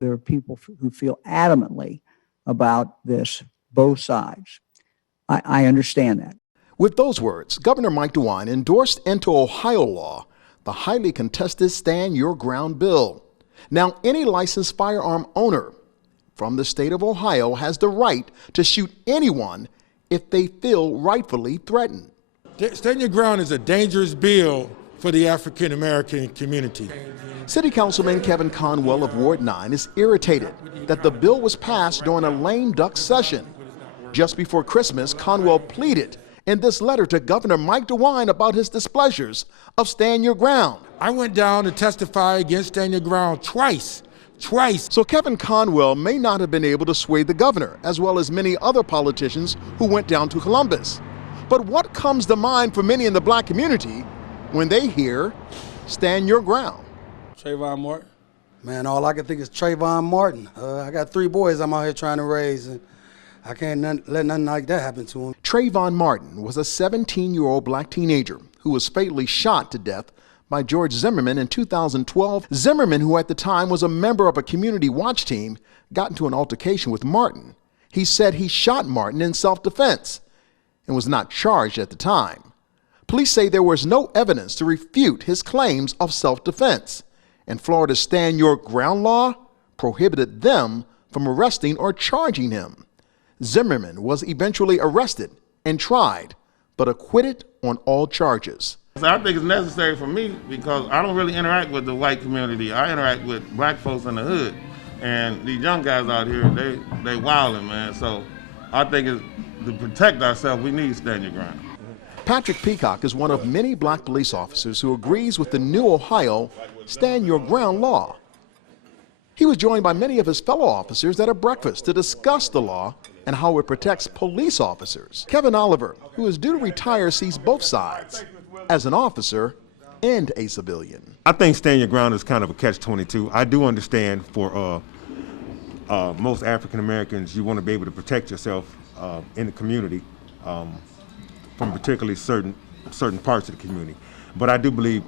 There are people who feel adamantly about this, both sides. I understand that. With those words, Governor Mike DeWine endorsed into Ohio law the highly contested Stand Your Ground bill. Now, any licensed firearm owner from the state of Ohio has the right to shoot anyone if they feel rightfully threatened. Stand Your Ground is a dangerous bill for the African American community. City Councilman Kevin Conwell of Ward 9 is irritated that the bill was passed during a lame duck session. Just before Christmas, Conwell pleaded in this letter to Governor Mike DeWine about his displeasures of Stand Your Ground. I went down to testify against Stand Your Ground twice. So Kevin Conwell may not have been able to sway the governor, as well as many other politicians who went down to Columbus. But what comes to mind for many in the black community when they hear Stand Your Ground? Trayvon Martin. Man, all I can think is Trayvon Martin. I got 3 boys I'm out here trying to raise, and I can't let nothing like that happen to him. Trayvon Martin was a 17-year-old black teenager who was fatally shot to death by George Zimmerman in 2012. Zimmerman, who at the time was a member of a community watch team, got into an altercation with Martin. He said he shot Martin in self-defense and was not charged at the time. Police say there was no evidence to refute his claims of self-defense, and Florida's Stand Your Ground law prohibited them from arresting or charging him. Zimmerman was eventually arrested and tried, but acquitted on all charges. I think it's necessary for me because I don't really interact with the white community. I interact with black folks in the hood. And these young guys out here, they wilding, man. So I think it's, to protect ourselves, we need to stand your ground. Patrick Peacock is one of many black police officers who agrees with the new Ohio Stand Your Ground law. He was joined by many of his fellow officers at a breakfast to discuss the law and how it protects police officers. Kevin Oliver, who is due to retire, sees both sides, as an officer and a civilian. I think Stand Your Ground is kind of a catch-22. I do understand for most African Americans, you want to be able to protect yourself in the community from particularly certain parts of the community. But I do believe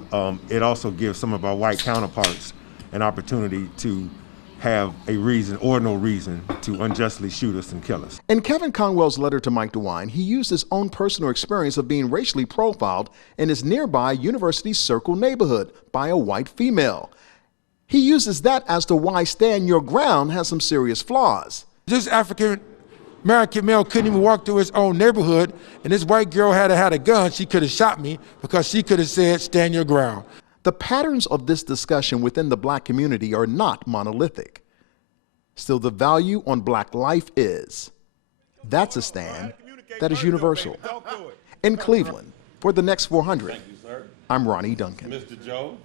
it also gives some of our white counterparts an opportunity to have a reason or no reason to unjustly shoot us and kill us. In Kevin Conwell's letter to Mike DeWine, he used his own personal experience of being racially profiled in his nearby University Circle neighborhood by a white female. He uses that as to why Stand Your Ground has some serious flaws. This African American male couldn't even walk through his own neighborhood, and this white girl had a gun. She could have shot me because she could have said, "Stand your ground." The patterns of this discussion within the black community are not monolithic. Still, the value on black life is. That's a stand that is universal. In Cleveland, for the Next 400, I'm Ronnie Duncan. Mr. Joe.